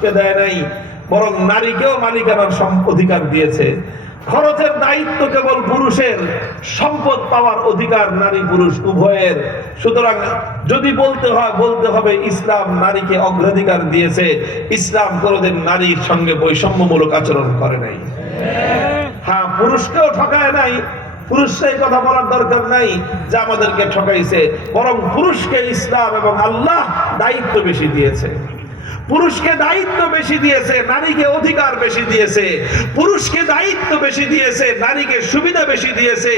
পুরুষকে দেয় নাই, বরং নারীকেও মালিকানার অধিকার দিয়েছে। খরচের দায়িত্ব কেবল পুরুষের, সম্পদ পাওয়ার অধিকার নারী পুরুষ উভয়ের। সুতরাং যদি বলতে হয়, বলতে হবে ইসলাম নারীকে অগ্রাধিকার দিয়েছে। ইসলাম কোনোদিন নারীর সঙ্গে বৈষম্যমূলক আচরণ করে নাই। হ্যাঁ, পুরুষকেও ঠকায় নাই, পুরুষরাই কথা বলার দরকার নাই যে আমাদেরকে ঠকাইছে, বরং পুরুষকে ইসলাম এবং আল্লাহ দায়িত্ব বেশি দিয়েছে। পুরুষকে দায়িত্ব বেশি দিয়েছে, নারীকে অধিকার বেশি দিয়েছে। পুরুষকে দায়িত্ব বেশি দিয়েছে, নারীকে সুবিধা বেশি দিয়েছে।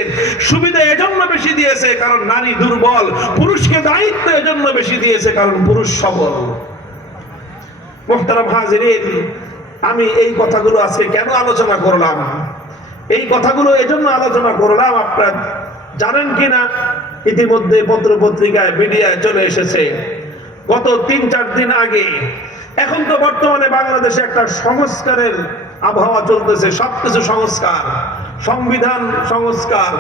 সুবিধা এজন্য বেশি দিয়েছে কারণ নারী দুর্বল। পুরুষকে দায়িত্ব এজন্য বেশি দিয়েছে কারণ পুরুষ সবল। মুহতারাম হাজিরিন, আমি এই কথাগুলো আজকে কেন আলোচনা করলাম? এই কথাগুলো এজন্য আলোচনা করলাম, আপনারা জানেন কিনা ইতিমধ্যে পত্র পত্রিকায় মিডিয়ায় চলে এসেছে গত 3-4 দিন আগে। এখন তো বর্তমানে বাংলাদেশে একটা সংস্কারের আবহাওয়া চলতেছে, সবকিছু সংস্কার, সংবিধান সংস্কার,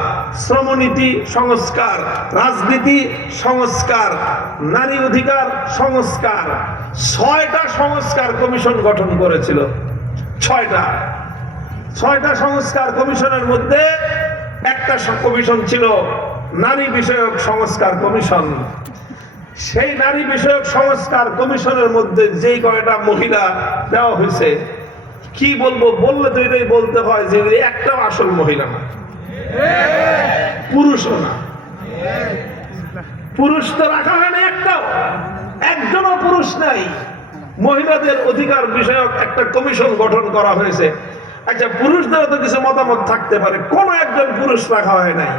শ্রমনীতি সংস্কার, রাজনীতি সংস্কার, নারী অধিকার সংস্কার। 6টা সংস্কার কমিশন গঠন করেছিল। 6টা সংস্কার কমিশনের মধ্যে একটা কমিশন ছিল নারী বিষয়ক সংস্কার কমিশন। সেই নারী বিষয়ক সংস্কার কমিশনের মধ্যে যেই কয়টা মহিলা দেওয়া হয়েছে, কি বলবো, বললে তো এটাই বলতে হয় যে একটাও আসল মহিলা না, পুরুষও না। পুরুষ তো রাখা হয় না, একজনও পুরুষ নাই। মহিলাদের অধিকার বিষয়ক একটা কমিশন গঠন করা হয়েছে। আচ্ছা, পুরুষদেরও তো কিছু মতামত থাকতে পারে, কোন একজন পুরুষ রাখা হয় নাই।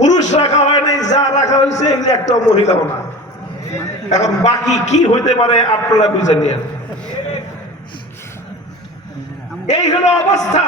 পুরুষ রাখা হয় নাই, যা রাখা হয়েছে একটাও মহিলাও না। এখন বাকি কি হইতে পারে আপনারা বুঝে নিন। এই হলো অবস্থা।